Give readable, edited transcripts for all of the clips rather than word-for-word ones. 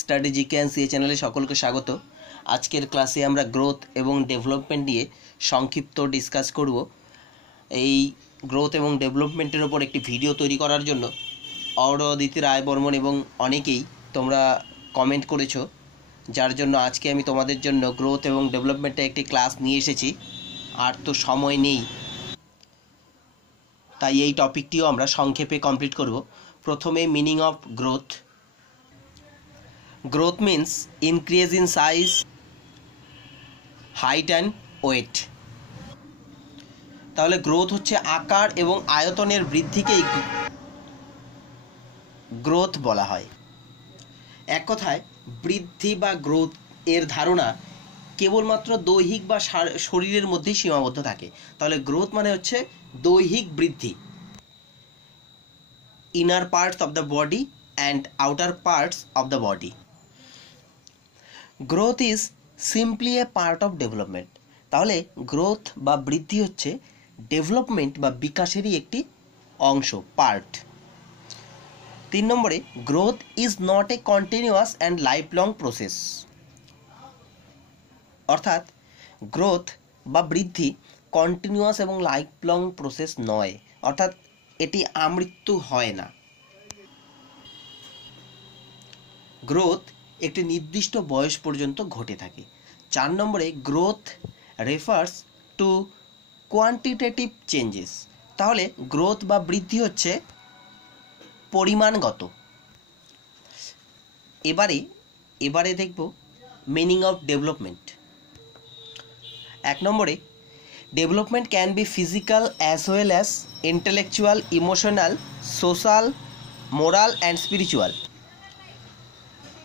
Study জিকেএনসিএ চ্যানেলে সকলকে স্বাগত। আজকের ক্লাসে আমরা গ্রোথ এবং ডেভেলপমেন্ট নিয়ে সংক্ষিপ্ত ডিসকাস করব। এই গ্রোথ এবং ডেভেলপমেন্টের ওপর একটি ভিডিও তৈরি করার জন্য অদিতি রায় বর্মন এবং অনেকেই তোমরা কমেন্ট করেছো, যার জন্য আজকে আমি তোমাদের জন্য গ্রোথ এবং ডেভেলপমেন্টে একটি ক্লাস নিয়ে এসেছি। আর তো সময় নেই, তাই এই টপিকটিও আমরা সংক্ষেপে কমপ্লিট করব। প্রথমে meaning of growth. Growth means increase in size, height and weight. তাহলে গ্রোথ হচ্ছে আকার এবং আয়তনের বৃদ্ধিকেই গ্রোথ বলা হয়। এক কথায় বৃদ্ধি বা গ্রোথ এর ধারণা কেবলমাত্র দৈহিক বা শরীরের মধ্যেই সীমাবদ্ধ থাকে। তাহলে গ্রোথ মানে হচ্ছে দৈহিক বৃদ্ধি, inner parts of the body and outer parts of the body. Growth is simply A part of development. তাহলে গ্রোথ বা বৃদ্ধি হচ্ছে ডেভেলপমেন্ট বা বিকাশেরই একটি অংশ, পার্ট। 3 নম্বরে, growth is not a continuous and life long process. অর্থাৎ গ্রোথ বা বৃদ্ধি কন্টিনিউয়াস এবং লাইফ লং প্রসেস নয়, অর্থাৎ এটি আমৃত্যু হয় না। গ্রোথ একটি নির্দিষ্ট বয়স পর্যন্ত ঘটে থাকে। 4 নম্বরে, growth refers to quantitative changes. তাহলে গ্রোথ বা বৃদ্ধি হচ্ছে পরিমাণগত। এবারে দেখব মিনিং অফ ডেভেলপমেন্ট। 1 নম্বরে, development can be physical as well as intellectual, emotional, social, moral and spiritual.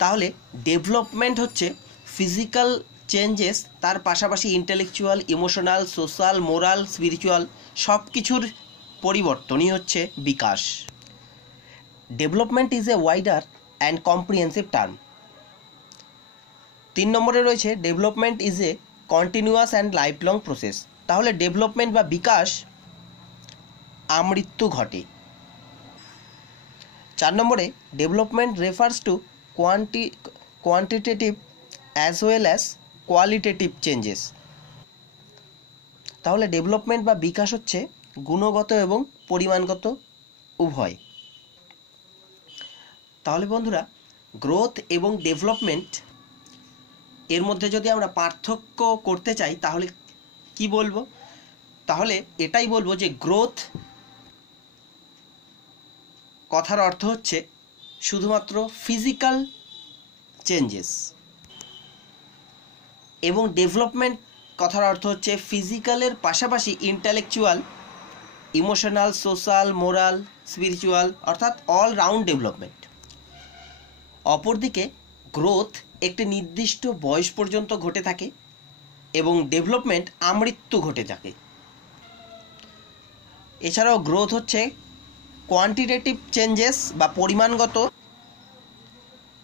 তাহলে ডেভেলপমেন্ট হচ্ছে ফিজিক্যাল চেঞ্জেস, তার পাশাপাশি intellectual, emotional, social, moral, spiritual সব কিছুর পরিবর্তনই হচ্ছে বিকাশ। Development is a wider and comprehensive term. 3 নম্বরে রয়েছে, development is a continuous and life long process. তাহলে ডেভেলপমেন্ট বা বিকাশ আমৃত্যু ঘটে। 4 নম্বরে, development refers to quantitative as well as qualitative changes. তাহলে ডেভেলপমেন্ট বা বিকাশ হচ্ছে গুণগত এবং পরিমাণগত উভয়। তাহলে বন্ধুরা, গ্রোথ এবং ডেভেলপমেন্ট এর মধ্যে যদি আমরা পার্থক্য করতে চাই তাহলে কি বলবো? তাহলে এটাই বলবো যে গ্রোথ কথার অর্থ হচ্ছে শুধুমাত্র ফিজিক্যাল চেঞ্জেস, এবং ডেভেলপমেন্ট কথার অর্থ হচ্ছে ফিজিক্যালের পাশাপাশি intellectual, emotional, social, moral, spiritual, অর্থাৎ অল রাউন্ড ডেভেলপমেন্ট। অপরদিকে গ্রোথ একটি নির্দিষ্ট বয়স পর্যন্ত ঘটে থাকে এবং ডেভেলপমেন্ট আমৃত্যু ঘটে থাকে। এছাড়াও গ্রোথ হচ্ছে কোয়ান্টিটেটিভ চেঞ্জেস বা পরিমাণগত,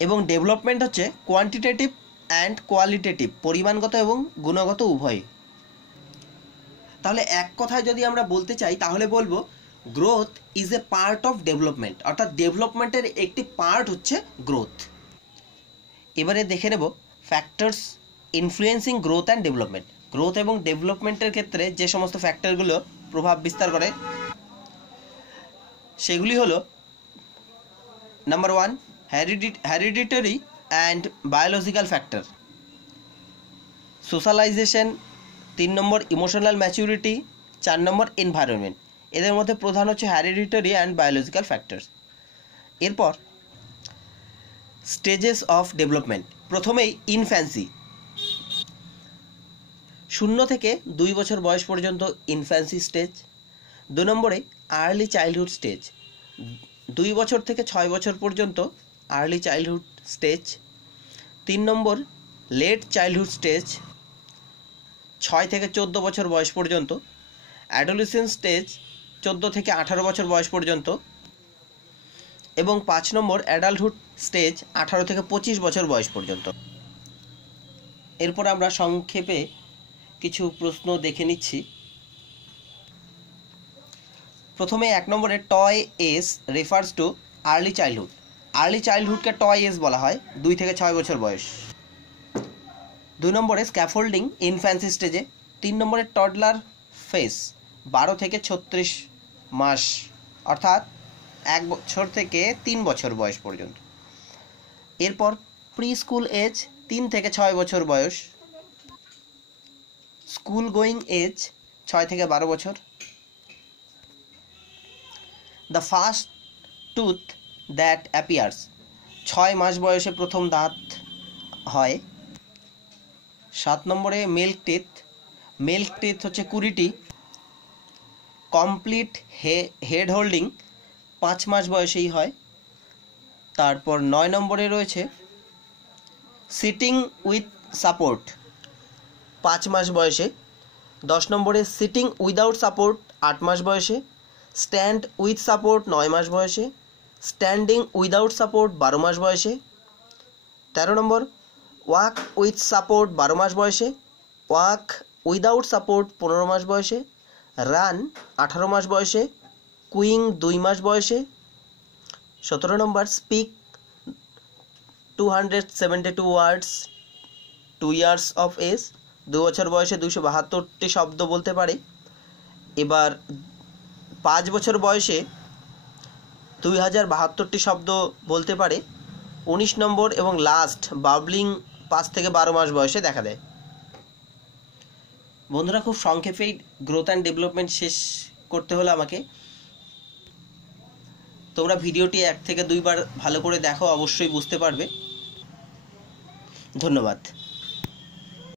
এবং ডেভেলপমেন্ট হচ্ছে কোয়ান্টিটেটিভ অ্যান্ড কোয়ালিটেটিভ, পরিমাণগত এবং গুণগত উভয়। তাহলে এক কথায় যদি আমরা বলতে চাই তাহলে বলবো growth is a part of development, অর্থাৎ ডেভেলপমেন্টের একটি পার্ট হচ্ছে গ্রোথ। এবারে দেখে নেব factors influencing growth and development. Growth এবং ডেভেলপমেন্টের ক্ষেত্রে যে সমস্ত ফ্যাক্টরগুলো প্রভাব বিস্তার করে সেগুলি হলো: number 1, hereditary and biological factor. Socialisation. 3 number, emotional maturity. 4 number, environment. এদের মধ্যে প্রধান হচ্ছে হেরিডিটারি অ্যান্ড বায়োলজিক্যাল ফ্যাক্টর। এরপর স্টেজেস অফ ডেভেলপমেন্ট। প্রথমেই ইনফ্যান্সি, 0 থেকে 2 বছর বয়স পর্যন্ত ইনফ্যান্সি স্টেজ। 2 নম্বরে আর্লি চাইল্ডহুড স্টেজ, 2 বছর থেকে 6 বছর পর্যন্ত early childhood stage. 3 number let childhood stage, 6 থেকে 14 বছর বয়স পর্যন্ত। অ্যাডোলেসেন্ট স্টেজ, 14 থেকে 18 বছর বয়স পর্যন্ত। এবং 5 নম্বর অ্যাডাল্টহুড স্টেজ, 18 থেকে 25 বছর বয়স পর্যন্ত। এরপর আমরা সংক্ষেপে কিছু প্রশ্ন দেখে নিচ্ছি। প্রথমে 1 নম্বরে, toy age refers to early childhood. Early চাইল্ডহুডকে টয় এজ বলা হয়, 2 থেকে 6 বছর বয়স। 2 নম্বরে স্ক্যাফোল্ডিং ইনফ্যান্সি স্টেজে। 3 নম্বরে টডলার ফেস 12 থেকে 36 মাস, অর্থাৎ 1 বছর থেকে 3 বছর বয়স পর্যন্ত। এরপর প্রি স্কুল এজ 3 থেকে 6 বছর বয়স। স্কুল গোয়িং এজ 6 থেকে 12 বছর। The first tooth that appears 6 মাস বয়সে প্রথম দাঁত হয়। 7 নম্বরে মিল্ক টিথ। মিল্ক টিথ হচ্ছে 20টি। কমপ্লিট হেড হোল্ডিং 5 মাস বয়সেই হয়। তারপর 9 নম্বরে রয়েছে সিটিং উইথ সাপোর্ট 5 মাস বয়সে। 10 নম্বরে সিটিং উইদাউট সাপোর্ট 8 মাস বয়সে। স্ট্যান্ড উইথ সাপোর্ট 9 মাস বয়সে। স্ট্যান্ডিং উইদাউট সাপোর্ট 12 মাস বয়সে। 13 নম্বর ওয়াক উইথ সাপোর্ট 12 মাস বয়সে। ওয়াক উইদাউট সাপোর্ট 15 মাস বয়সে। রান 18 মাস বয়সে। কুইং 2 মাস বয়সে। 17 নম্বর speak 272 words 2 years of age 2 বছর বয়সে 272টি শব্দ বলতে পারে। এবার 5 বছর বয়সে 2072টি শব্দ বলতে পারে। 19 নম্বর এবং লাস্ট বাবলিং 5 থেকে 12 মাস বয়সে দেখা দেয়। বন্ধুরা, খুব সংক্ষেপেই গ্রোথ অ্যান্ড ডেভেলপমেন্ট শেষ করতে হলো আমাকে। তোমরা ভিডিওটি 1 থেকে 2 বার ভালো করে দেখো, অবশ্যই বুঝতে পারবে। ধন্যবাদ।